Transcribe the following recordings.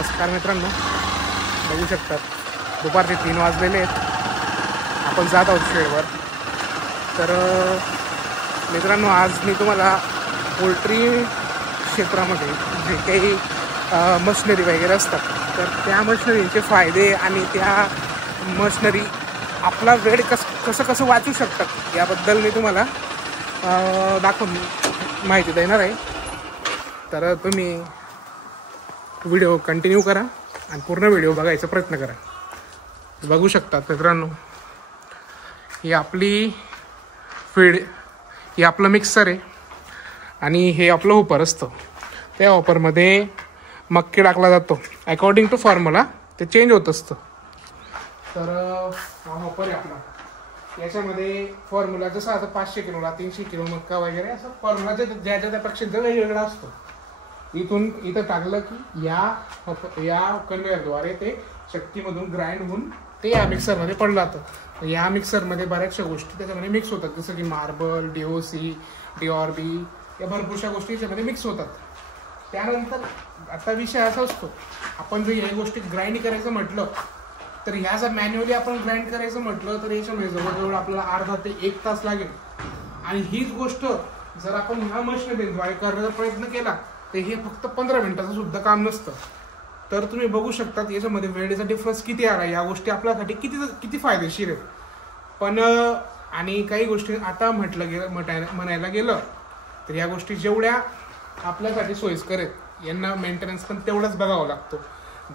नमस्कार मित्रांनो, बघू शकतात दुपारचे 3 वाजलेले आहेत. आपण जात आहोत शेडवर. तर मित्रांनो, आज मी तुम्हाला पोल्ट्री क्षेत्रामध्ये जे काही मशिनरी वगैरे असतात तर त्या मशिनरीचे फायदे आणि त्या मशिनरी आपला वेळ कसं वाचू शकतात याबद्दल मी तुम्हाला दाखवून माहिती देणार आहे. तर तुम्ही व्हिडिओ कंटिन्यू करा आणि पूर्ण व्हिडिओ बघायचा प्रयत्न करा. बघू शकतात मित्रांनो, ही आपली फीड, ही आपलं मिक्सर आहे आणि हे आपलं हॉपर असतं. त्या हॉपरमध्ये मक्की टाकला जातो. अकॉर्डिंग टू फॉर्म्युला ते चेंज होत असतं. तर हा हॉपर आहे आपला. याच्यामध्ये फॉर्म्युला जसं आता 500 किलोला 300 किलो मक्का वगैरे असं फॉर्म्युला ज्याच्या त्यापेक्षा वेगवेगळा असतो. इथं टाकलं की या कन्व्हेअरद्वारे ते शक्तीमधून ग्राइंड होऊन ते या मिक्सरमध्ये पडलं जातं. या मिक्सरमध्ये बऱ्याचशा गोष्टी त्याच्यामध्ये मिक्स होतात, जसं की मार्बल, DOC, DORB या भरपूरशा गोष्टी याच्यामध्ये मिक्स होतात. त्यानंतर आता विषय असा असतो, आपण जर या गोष्टी ग्राइंड करायचं म्हटलं तर ह्या जर मॅन्युअली आपण ग्राइंड करायचं म्हटलं तर याच्यामध्ये जवळजवळ आपल्याला अर्धा ते 1 तास लागेल. आणि हीच गोष्ट जर आपण ह्या मशिनरीद्वारे करण्याचा प्रयत्न केला तर हे फक्त 15 मिनिटाचं सुद्धा काम नसतं. तर तुम्ही बघू शकतात याच्यामध्ये वेळेचा डिफरन्स किती आला. या गोष्टी आपल्यासाठी किती फायदेशीर आहेत. पण आणि काही गोष्टी आता म्हणायला गेलं तर या गोष्टी जेवढ्या आपल्यासाठी सोयीस्कर आहेत यांना मेंटेनन्स पण तेवढाच बघावं लागतो.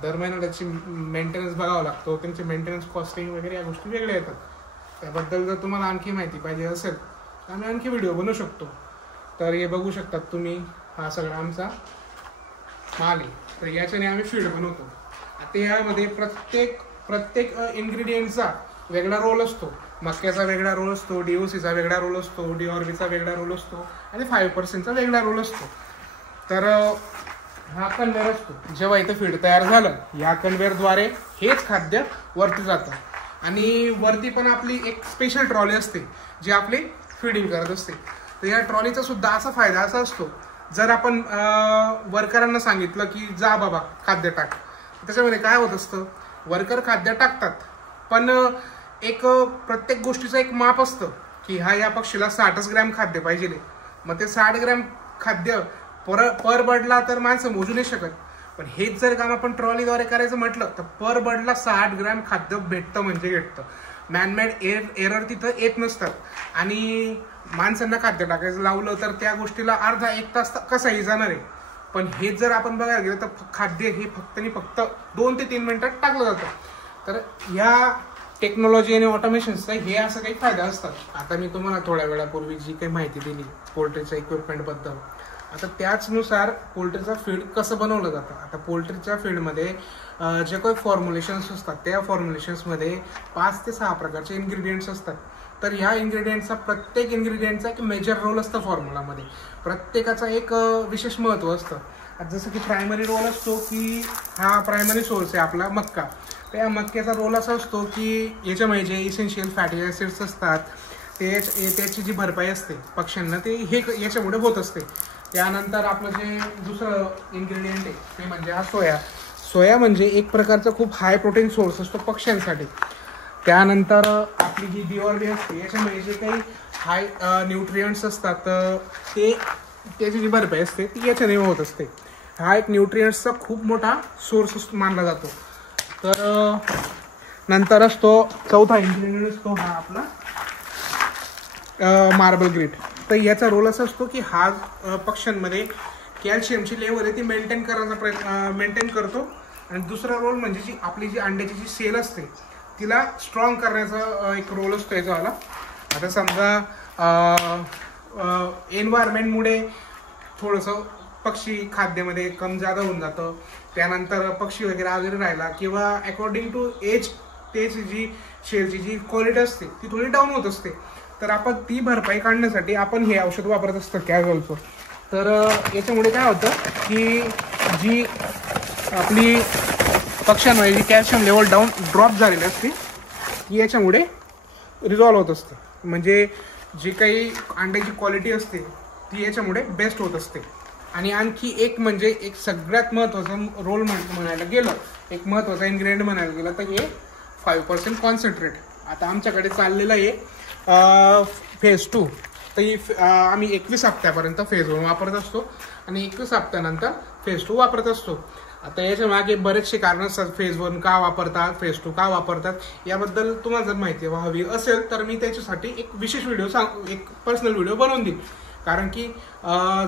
दर महिन्याला त्याची मेंटेनन्स बघावं लागतो. त्यांची मेंटेनन्स कॉस्टिंग वगैरे या गोष्टी वेगळ्या येतात. त्याबद्दल जर तुम्हाला आणखी माहिती पाहिजे असेल तर आम्ही आणखी व्हिडिओ बनवू शकतो. तर हे बघू शकतात तुम्ही, हा सगळा आमचा माल आहे. तर याच्याने आम्ही फीड बनवतो. आता यामध्ये प्रत्येक इन्ग्रेडियंटचा वेगळा रोल असतो. मक्याचा वेगळा रोल असतो, DOCचा वेगळा रोल असतो, DORBचा वेगळा रोल असतो आणि 5% वेगळा रोल असतो. तर हा कन्व्हेअर असतो. जेव्हा इथं फीड तयार झालं या कन्व्हेअरद्वारे हेच खाद्य वरती जातं. आणि वरती पण आपली एक स्पेशल ट्रॉली असते जी आपली फीडिंग करत असते. तर या ट्रॉलीचा सुद्धा असा फायदा असा असतो, जर आपण वर्करांना सांगितलं की जा बाबा खाद्य टाक, त्याच्यामध्ये काय होत असतं, वर्कर खाद्य टाकतात पण प्रत्येक गोष्टीचं एक माप असतं की या पक्षीला 60 ग्रॅम खाद्य पाहिजे. मग ते 60 ग्रॅम खाद्य पर बर्डला तर माणसं मोजू नाही शकत. पण हेच जर काम आपण ट्रॉलीद्वारे करायचं म्हटलं तर पर बर्डला 60 ग्रॅम खाद्य भेटतं म्हणजे भेटतं. मॅनमेड एरर तिथं येत नसतात. आणि माणसांना खाद्य टाकायचं लावलं तर त्या गोष्टीला अर्धा 1 तास कसाही जाणार आहे. पण हेच जर आपण बघायला गेलं तर खाद्य हे फक्त 2 ते 3 मिनिटात टाकलं जातं. तर या टेक्नॉलॉजी आणि ऑटोमेशनचा हे असं काही फायदा असतात. आता मी तुम्हाला थोड्या वेळापूर्वी जी काही माहिती दिली पोल्ट्रीच्या इक्विपमेंटबद्दल, आता त्याचनुसार पोल्ट्रीचा फीड कसं बनवलं जातं. आता पोल्ट्रीच्या फीडमध्ये जे काही फॉर्म्युलेशन्स असतात त्या फॉर्म्युलेशन्समध्ये 5 ते 6 प्रकारचे इन्ग्रेडियंट्स असतात. तर ह्या प्रत्येक इन्ग्रेडियंटचा एक मेजर रोल असतं फॉर्म्युलामध्ये. प्रत्येकाचा एक विशेष महत्त्व असतं. जसं की प्रायमरी रोल असतो की हा प्रायमरी सोर्स आहे आपला मक्का. तर या मक्क्याचा रोल असा असतो की याच्यामध्ये जे इसेन्शियल फॅटी ॲसिड्स असतात त्याची जी भरपाई असते पक्ष्यांना ते हे याच्यामुळे होत असते. त्यानंतर आपलं जे दुसरं इन्ग्रेडियंट आहे ते म्हणजे हा सोया म्हणजे एक प्रकारचा खूप हाय प्रोटीन सोर्स असतो पक्ष्यांसाठी. त्यानंतर आपली जी DORB असते याच्यामध्ये जे काही हाय न्यूट्रियंट्स असतात त्याची जी भरपाई असते ती याच्याने होत असते. हा एक न्यूट्रियंट्सचा खूप मोठा सोर्स मानला जातो. तर नंतर असतो चौथा इन्ग्रेडियंट असतो हा आपला मार्बल ग्रीट. तर याचा रोल असा असतो की हा पक्ष्यांमध्ये कॅल्शियमची लेवल आहे ती मेंटेन करतो. आणि दुसरा रोल म्हणजे जी अंड्याची जी सेल असते तिला स्ट्रॉंग करण्याचा एक रोल असतो याचावाला. आता समजा एन्व्हायरमेंटमुळे थोडंसं पक्षी खाद्यामध्ये कम जादा होऊन जातं, त्यानंतर पक्षी वगैरे आजारी राहिला किंवा अकॉर्डिंग टू एज त्याची जी शेलची जी क्वालिटी असते ती थोडी डाऊन होत असते. तर आपण ती भरपाई काढण्यासाठी आपण हे औषध वापरत असतं कॅझॉलचं. तर याच्यामुळे काय होतं की जी आपली पक्ष्यांमध्ये जी कॅल्शियम लेवल ड्रॉप झालेली असते ती याच्यामुळे रिझॉल्व होत असतं. म्हणजे जी काही अंड्याची क्वालिटी असते ती याच्यामुळे बेस्ट होत असते. आणि आणखी एक म्हणजे एक सगळ्यात महत्त्वाचा रोल म्हणायला गेलं, एक महत्त्वाचा इन्ग्रेडियंट म्हणायला गेलं तर हे 5% कॉन्सन्ट्रेट. आता आमच्याकडे चाललेलं आहे फेज 2. तर आम्ही 21 हप्त्यापर्यंत फेज 1 वापरत असतो आणि 21 हप्त्यानंतर फेज 2 वापरत असतो. आता याच्या मागे बरेचसे कारण असतात, फेज 1 का वापरतात, फेज 2 का वापरतात, याबद्दल तुम्हाला जर माहिती हवी असेल तर मी त्याच्यासाठी एक विशेष व्हिडिओ एक पर्सनल व्हिडिओ बनवून देईन. कारण की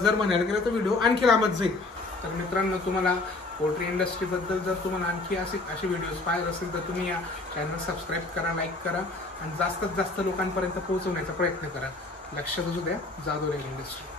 जर म्हणायला गेलं तर व्हिडिओ आणखी लांबत जाईल. तर मित्रांनो, तुम्हाला पोल्ट्री इंडस्ट्रीबद्दल जर तुम्हाला आणखी असे व्हिडिओज पाहिजे असेल तर तुम्ही या चॅनल सबस्क्राईब करा, लाईक करा आणि जास्तीत जास्त लोकांपर्यंत पोहोचवण्याचा प्रयत्न करा. लक्षात असू द्या, जाधव डेअरी इंडस्ट्री.